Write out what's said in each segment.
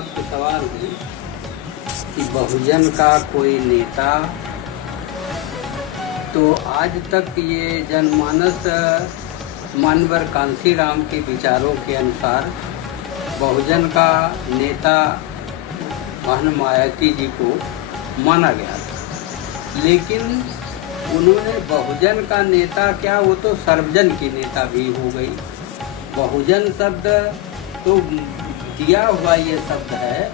आपसे सवाल है कि बहुजन का कोई नेता, तो आज तक ये जनमानस मानवर कांशीराम के विचारों के अनुसार बहुजन का नेता महान मायावती जी को माना गया था। लेकिन उन्होंने बहुजन का नेता क्या, वो तो सर्वजन की नेता भी हो गई। बहुजन शब्द तो दिया हुआ ये शब्द है,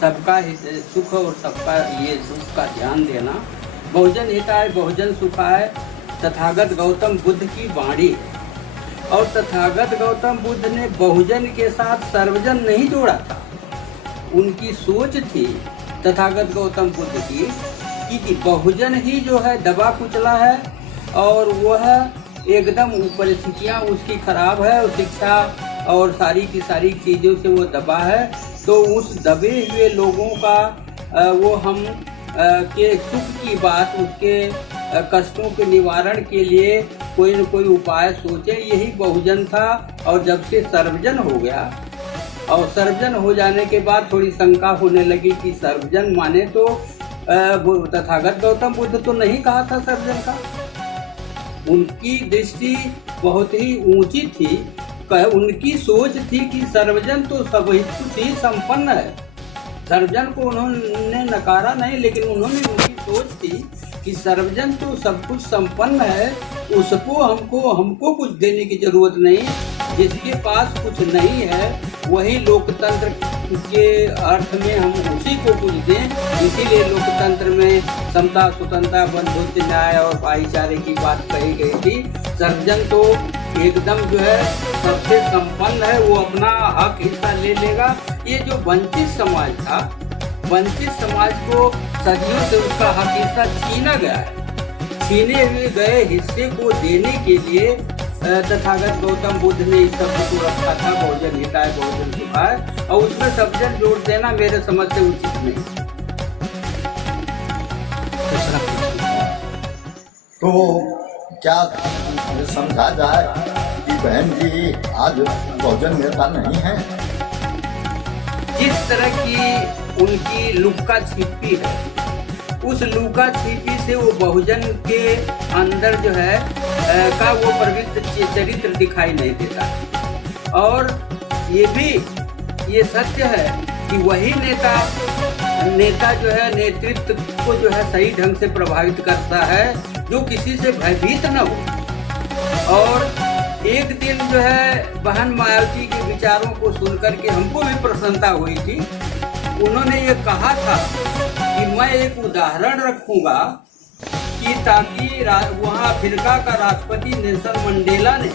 सबका सुख और सबका ये दुख का ध्यान देना। बहुजन हिताय बहुजन सुखाय तथागत गौतम बुद्ध की वाणी है। और तथागत गौतम बुद्ध ने बहुजन के साथ सर्वजन नहीं जोड़ा था। उनकी सोच थी तथागत गौतम बुद्ध की कि बहुजन ही जो है दबा कुचला है और वह एकदम परिस्थितियाँ उसकी खराब है और शिक्षा और सारी की सारी चीज़ों से वो दबा है। तो उस दबे हुए लोगों का वो हम के सुख की बात, उसके कष्टों के निवारण के लिए कोई न कोई उपाय सोचे, यही बहुजन था। और जब से सर्वजन हो गया और सर्वजन हो जाने के बाद थोड़ी शंका होने लगी कि सर्वजन माने तो तथागत गौतम बुद्ध तो नहीं कहा था सर्वजन का। उनकी दृष्टि बहुत ही ऊंची थी, उनकी सोच थी कि सर्वजन तो सब कुछ ही संपन्न है। सर्वजन को उन्होंने नकारा नहीं, लेकिन उन्होंने उनकी सोच थी कि सर्वजन तो सब कुछ संपन्न है, उसको हमको कुछ देने की जरूरत नहीं। जिसके पास कुछ नहीं है वही लोकतंत्र के अर्थ में हम उसी को कुछ दें। इसीलिए लोकतंत्र में समता, स्वतंत्रता, बंधुत्व, न्याय और भाईचारे की बात कही गई थी। सर्वजन तो एकदम जो है सबसे संपन्न है, वो अपना हक हिस्सा ले लेगा। ये जो वंचित समाज था, वंचित समाज को सदियों से उसका हक हिस्सा छीना गया है। छीने हुए गए हिस्से को देने के लिए तथागत गौतम बुद्ध ने इस शब्द को रखा था, बहुजन हिताय बहुजन सुखाय, और उसमें सर्वजन जोड़ देना मेरे समझ से उचित नहीं। तो क्या समझा जाए कि बहन जी आज बहुजन नेता नहीं है? जिस तरह की उनकी लुक्का छिपी है, उस लुक्का छिपी से वो बहुजन के अंदर जो है का वो प्रवृत्त चरित्र दिखाई नहीं देता। और ये सत्य है कि वही नेता जो है नेतृत्व को जो है सही ढंग से प्रभावित करता है, जो किसी से भयभीत न हो। और एक दिन जो है बहन मायावती के विचारों को सुनकर के हमको भी प्रसन्नता हुई थी। उन्होंने ये कहा था कि मैं एक उदाहरण रखूंगा कि ताकि वहाँ अफ्रीका का राष्ट्रपति नेल्सन मंडेला ने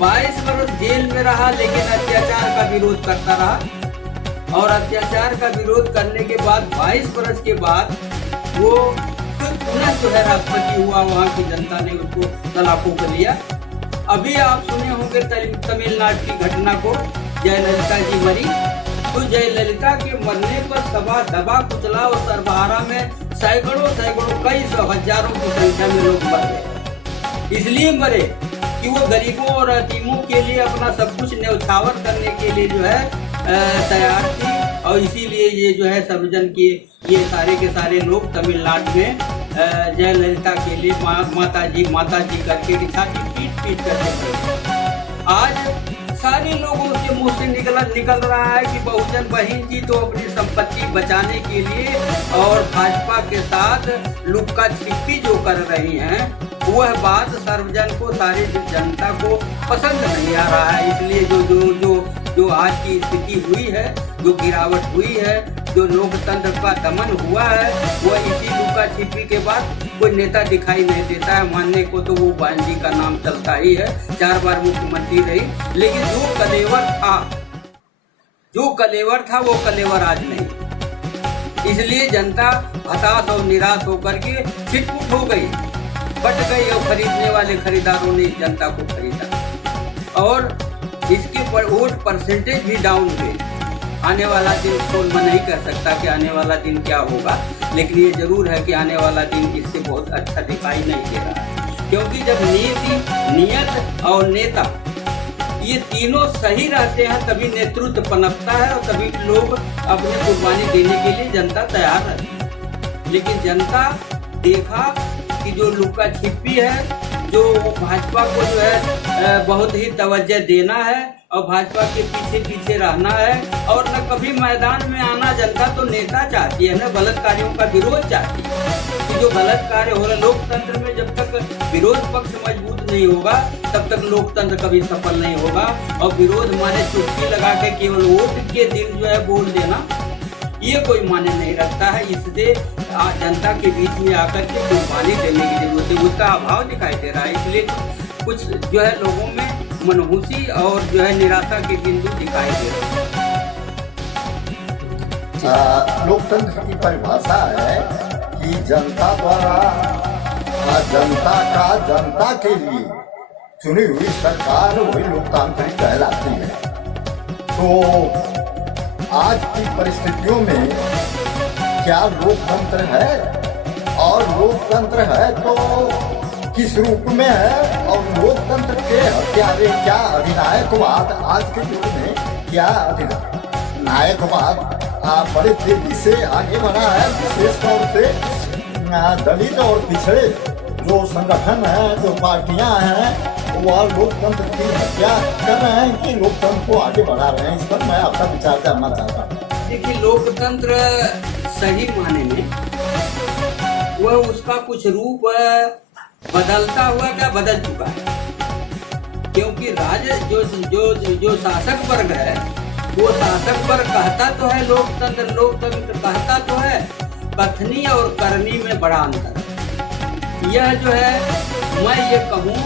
22 वर्ष जेल में रहा, लेकिन अत्याचार का विरोध करता रहा। और अत्याचार का विरोध करने के बाद 22 वर्ष के बाद वो पुनः जो है राष्ट्रपति हुआ। वहाँ की जनता ने उसको सलाखों कर लिया। अभी आप सुने होंगे तमिलनाडु की घटना को, जयललिता जी मरी, तो जयललिता के मरने पर सभा दबा कुचला और सर्वहारा में सैकड़ों कई सौ हजारों की संख्या में लोग मर गए। इसलिए मरे कि वो गरीबों और यतीमों के लिए अपना सब कुछ न्यौछावर करने के लिए जो है तैयार थी। और इसीलिए ये जो है सर्वजन के ये सारे के सारे लोग तमिलनाडु में जयललिता के लिए माता जी करके छाती पीट करके। आज सारे लोगों के मुंह से निकल रहा है कि बहुजन बहन जी तो अपनी संपत्ति बचाने के लिए और भाजपा के साथ लुक्का छिपी जो कर रही हैं, वह बात सर्वजन को, सारी जनता को पसंद नहीं आ रहा है। इसलिए जो आज की स्थिति हुई है, जो गिरावट हुई है, जो लोकतंत्र का दमन हुआ है, वह इसी लुक्का छिपी के बाद कोई नेता दिखाई नहीं देता है। मानने को तो वो बहन जी का नाम चलता ही है, 4 बार मुख्यमंत्री रही, लेकिन जो कलेवर था वो कलेवर आज नहीं। इसलिए जनता हताश और निराश होकर के छिटपुट हो गई, बट गई, और खरीदने वाले खरीदारों ने जनता को खरीदा और इसके पर वोट परसेंटेज भी डाउन हुए। आने वाला दिन तो मैं नहीं कह सकता कि आने वाला दिन क्या होगा, लेकिन ये जरूर है कि आने वाला दिन इससे बहुत अच्छा दिखाई नहीं दे रहा है। क्योंकि जब नीति, नियत और नेता ये तीनों सही रहते हैं तभी नेतृत्व पनपता है और तभी लोग अपनी कुर्बानी देने के लिए जनता तैयार रहती है। लेकिन जनता देखा कि जो लुक्का छिपी है, जो भाजपा को जो है बहुत ही तवज्जो देना है और भाजपा के पीछे पीछे रहना है और न कभी मैदान में आना जनता तो नेता चाहती है, न गलत कार्यों का विरोध चाहती है। कि जो गलत कार्य हो रहा, लोकतंत्र में जब तक विरोध पक्ष मजबूत नहीं होगा तब तक लोकतंत्र कभी सफल नहीं होगा। और विरोध माने चुटकी लगा के केवल वोट के दिन जो है बोल देना, ये कोई माने नहीं रखता है। इससे जनता के बीच में आकर के कुर्बानी देने की जरूरत है, उसका अभाव दिखाई दे रहा है। इसलिए कुछ जो है लोगों में मनहूसी और जो है निराशा के बिंदु दिखाई दे रहे हैं। लोकतंत्र की परिभाषा है कि जनता द्वारा जनता का जनता के लिए चुनी हुई सरकार वही लोकतांत्रिक कहलाती है। तो आज की परिस्थितियों में क्या लोकतंत्र है, और लोकतंत्र है तो किस रूप में है, और लोकतंत्र के हत्यारे क्या अधिनायकवाद आज के युग में क्या अधिनायकवाद बड़े तेजी से आगे बढ़ा है। विशेष तौर से दलित और पिछड़े जो संगठन है, जो पार्टियां हैं, वह लोकतंत्र की हत्या कर रहे हैं कि लोकतंत्र को आगे बढ़ा रहे हैं। इस पर मैं आपका विचार जानना चाहता हूँ। देखिए, लोकतंत्र सही माने में वह उसका कुछ रूप बदलता हुआ क्या बदल चुका है, क्योंकि जो शासक वर्ग है वो शासक वर्ग कहता तो है लोकतंत्र कहता तो है, कथनी और करनी में बड़ा अंतर है। यह जो है मैं ये कहूँ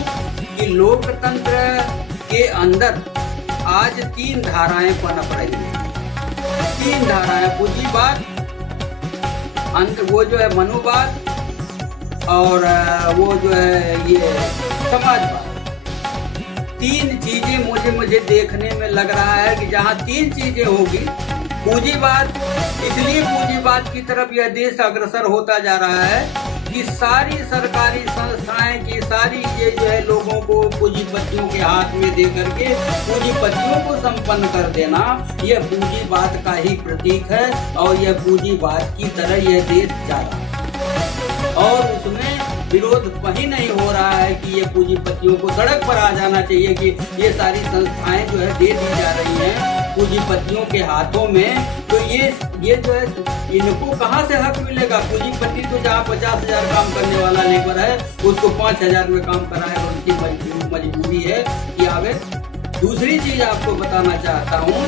कि लोकतंत्र के अंदर आज 3 धाराएं पनप रही हैं। 3 धाराएं, पूंजीवाद, वो जो है मनुवाद, और वो जो है ये समाजवाद। 3 चीजें मुझे देखने में लग रहा है कि जहाँ 3 चीजें होगी, पूंजीवाद, इसलिए पूंजीवाद की तरफ यह देश अग्रसर होता जा रहा है कि सारी सरकारी संस्थाएं की सारी ये जो है लोगों को पूंजीपतियों के हाथ में दे करके पूंजीपतियों को संपन्न कर देना, यह पूंजीवाद का ही प्रतीक है और यह पूंजीवाद की तरह यह देश जा रहा है। और उसमें विरोध कहीं नहीं हो रहा है कि ये पूंजीपतियों को सड़क पर आ जाना चाहिए कि ये सारी संस्थाएं जो है दे दी जा रही हैं पूंजीपतियों के हाथों में। तो ये जो है इनको कहाँ से हक मिलेगा? पूंजीपति तो जहाँ 50,000 काम करने वाला लेबर है उसको 5,000 में काम कराएगा, उसकी मजबूरी है कि आगे। दूसरी चीज आपको बताना चाहता हूँ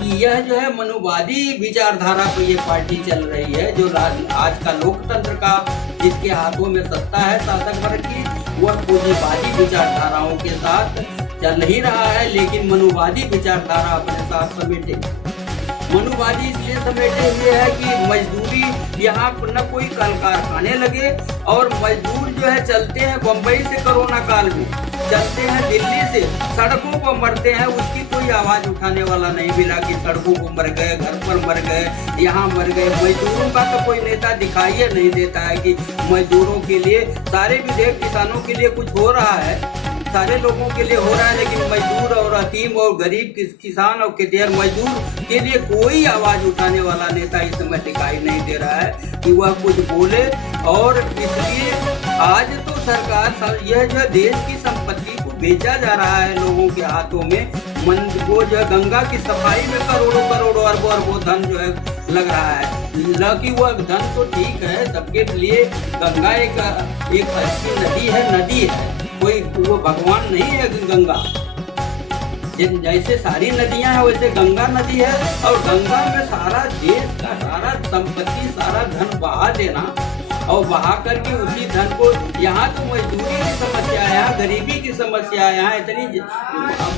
कि यह जो है मनुवादी विचारधारा पर ये पार्टी चल रही है। जो आज का लोकतंत्र का जिसके हाथों में सत्ता है शासक वर्ग की, वह पूंजीवादी विचारधाराओं के साथ चल ही रहा है, लेकिन मनुवादी विचारधारा अपने साथ समेटे। मनुवादी इसलिए समेटे हुए है कि मजदूरी यहाँ न कोई कल कारखाने लगे, और मजदूर जो है चलते हैं बम्बई से कोरोना काल में, चलते हैं दिल्ली से, सड़कों पर मरते हैं, उसकी कोई आवाज उठाने वाला नहीं मिला कि सड़कों पर मर गए, घर पर मर गए, यहाँ मर गए। मजदूरों का तो कोई नेता दिखाई नहीं देता है कि मजदूरों के लिए सारे विधेयक किसानों के लिए कुछ हो रहा है, सारे लोगों के लिए हो रहा है, लेकिन मजदूर और अतीम और गरीब किसान और खेतिहर मजदूर के लिए कोई आवाज उठाने वाला नेता इस समय दिखाई नहीं दे रहा है कि वह कुछ बोले। और इसलिए आज तो सरकार यह जो देश की संपत्ति को बेचा जा रहा है लोगों के हाथों में। वो जो गंगा की सफाई में करोड़ों अरबों धन जो है लग रहा है। हालांकि वह धन तो ठीक है सबके लिए, गंगा एक अच्छी नदी है, कोई वो भगवान नहीं है गंगा। जैसे सारी नदियां हैं वैसे गंगा नदी है, और गंगा में सारा देश का सारा संपत्ति सारा धन बहा देना और बहा करके उसी धन को, यहाँ तो मजदूरी की समस्या है, यहाँ गरीबी की समस्या है, यहाँ इतनी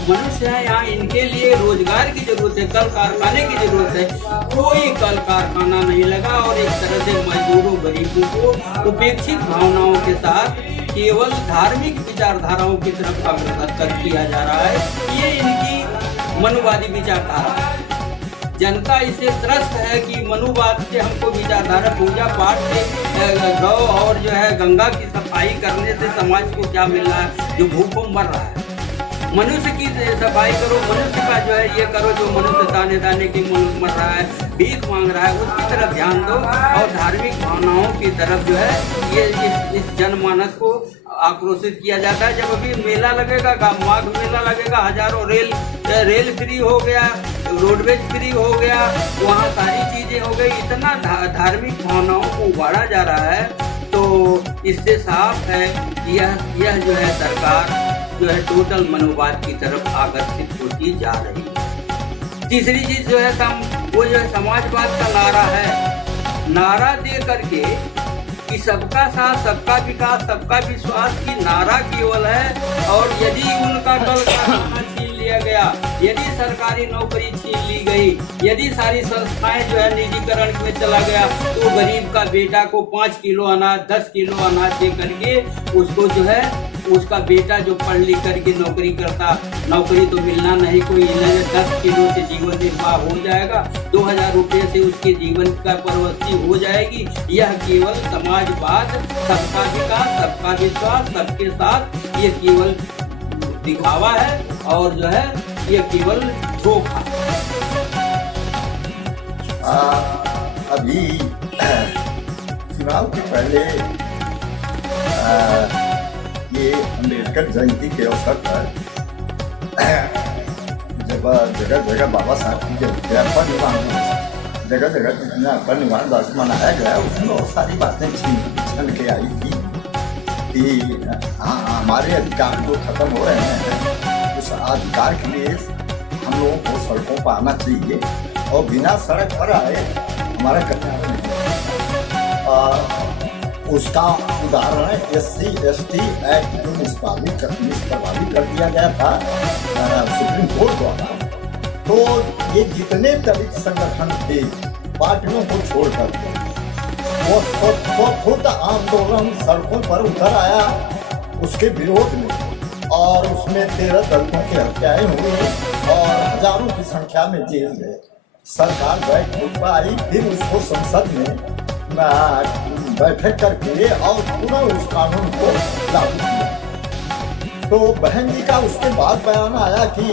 मनुष्य है, यहाँ इनके लिए रोजगार की जरूरत है, कल कारखाने की जरूरत है। कोई कल कारखाना नहीं लगा और एक तरह से मजदूरों गरीबों को उपेक्षित भावनाओं के साथ केवल धार्मिक विचारधाराओं की तरफ अग्रसर किया जा रहा है। ये इनकी मनुवादी विचारधारा है। जनता इसे त्रस्त है कि मनुवाद से हमको विचारधारा, पूजा पाठ से, गौ और जो है गंगा की सफाई करने से समाज को क्या मिल रहा है, जो भूखों मर रहा है। मनुष्य की सफाई करो, मनुष्य का जो है ये करो, जो मनुष्य दाने दाने की मर रहा है, भीख मांग रहा है, उसकी तरफ ध्यान दो और धार्मिक भावनाओं की तरफ जो है ये इस जनमानस को आक्रोशित किया जाता है। जब अभी मेला लगेगा, माघ मेला लगेगा, हजारों रेल फ्री हो गया, रोडवेज फ्री हो गया, वहाँ सारी चीजें हो गई, इतना धार्मिक भावनाओं को उबारा जा रहा है। तो इससे साफ है कि यह जो है सरकार जो है टोटल मनोवाद की तरफ आकर्षित होती जा रही है। तीसरी चीज जो है वो जो है समाजवाद का नारा है, नारा दे करके कि सबका साथ, सबका विकास, सबका विश्वास की नारा केवल है। और यदि उनका कल कारखाना छीन लिया गया, यदि सरकारी नौकरी छीन ली गई, यदि सारी संस्थाएं जो है निजीकरण में चला गया, तो गरीब का बेटा को 5 किलो अनाज, 10 किलो अनाज दे करके उसको जो है उसका बेटा जो पढ़ लिख करके नौकरी करता, नौकरी तो मिलना नहीं, कोई 10 किलो से जीवन निर्वाह हो जाएगा, 2000 रुपये से उसके जीवन का प्रवृत्ति हो जाएगी। यह केवल समाजवाद, सबका विकास, सबका विश्वास, सबके साथ, ये केवल दिखावा है और जो है ये केवल धोखा। अभी चुनाव के पहले ये अम्बेडकर जयंती के अवसर पर जगह जगह बाबा साहब की जयंती जगह जगह परिनिर्वाण दिवस मनाया गया, उसमें बहुत सारी बातें छन के आई थी कि हमारे अधिकार जो खत्म हो रहे हैं, उस अधिकार के लिए हम लोगों को सड़कों पर आना चाहिए और बिना सड़क पर आए हमारा कल्याण नहीं। उसका उदाहरण SC/ST एक्ट जो निष्प्रभावी कर दिया गया था सुप्रीम कोर्ट द्वारा, तो ये जितने दलित संगठन थे पार्टियों को छोड़कर वो खुद आंदोलन सड़कों पर उतर आया उसके विरोध में, और उसमें 13 दलितों की हत्याएं हुई और हजारों की संख्या में जेल गए। सरकार बैठ पाई, फिर उसको संसद में बैठक करके और पुनः उस कानून को लागू किया। तो बहन जी का उसके बाद बयान आया कि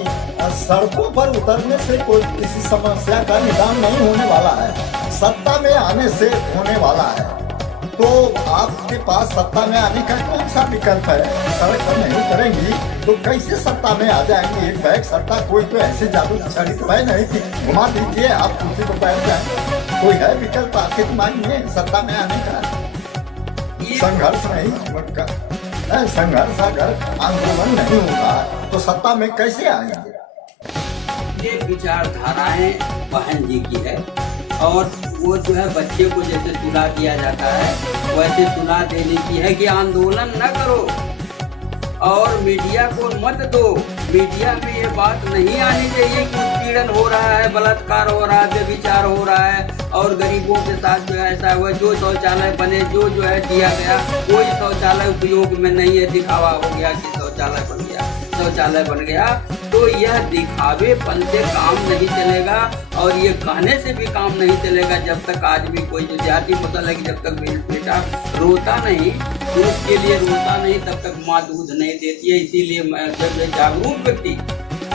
सड़कों पर उतरने से कोई किसी समस्या का निदान नहीं होने वाला है, सत्ता में आने से होने वाला है। तो आपके पास सत्ता में आने का कौन सा विकल्प है? सड़क पर नहीं उतरेंगी तो कैसे सत्ता में आ जाएंगे? एक बैग सत्ता कोई तो ऐसे जादू छड़ी तो है नहीं कि घुमा दीजिए आप कुर्सी को बैठ जाए। कोई है विकल्प आपके दिमाग में सत्ता में आने का? संघर्ष नहीं, संघर्ष अगर आंदोलन नहीं होगा तो सत्ता में कैसे आएंगे? ये विचारधाराएं बहन जी की है और वो जो है बच्चे को जैसे सुला दिया जाता है वैसे सुला देने की है कि आंदोलन न करो और मीडिया को मत दो। मीडिया में ये बात नहीं आनी चाहिए कि उत्पीड़न हो रहा है, बलात्कार हो रहा है, व्यभिचार हो रहा है और गरीबों के साथ जो है ऐसा हुआ। जो शौचालय बने, जो है दिया गया, कोई शौचालय उपयोग में नहीं है, दिखावा हो गया कि शौचालय बन गया, शौचालय बन गया। तो यह दिखावेपन से काम नहीं चलेगा और ये कहने से भी काम नहीं चलेगा जब तक आदमी कोई जो जाति पता लगे, जब तक बेटा रोता नहीं, दूध के लिए रोता नहीं, तब तक माँ दूध नहीं देती है। इसीलिए जब जागरूक व्यक्ति,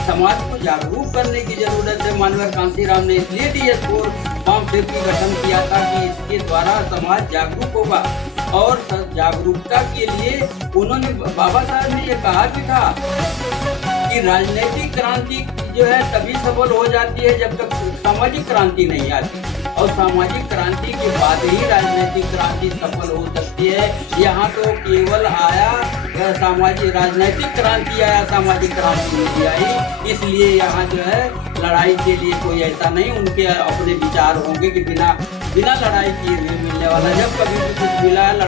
समाज को जागरूक करने की जरूरत है। माननीय कांशीराम ने इसलिए DS4 फार्म फिर की गठन किया था कि इसके द्वारा समाज जागरूक होगा और जागरूकता के लिए उन्होंने, बाबा साहब ने ये कहा भी था कि राजनीतिक क्रांति जो है तभी सफल हो जाती है जब तक सामाजिक क्रांति नहीं आती और सामाजिक क्रांति के बाद ही राजनीतिक क्रांति सफल हो सकती है। यहाँ तो केवल आया सामाजिक, राजनीतिक क्रांति आया, सामाजिक क्रांति नहीं आई। इसलिए यहाँ जो है लड़ाई के लिए कोई ऐसा नहीं, उनके अपने विचार होंगे कि बिना लड़ाई किए हुए मिलने वाला, जब कभी भी कुछ मिला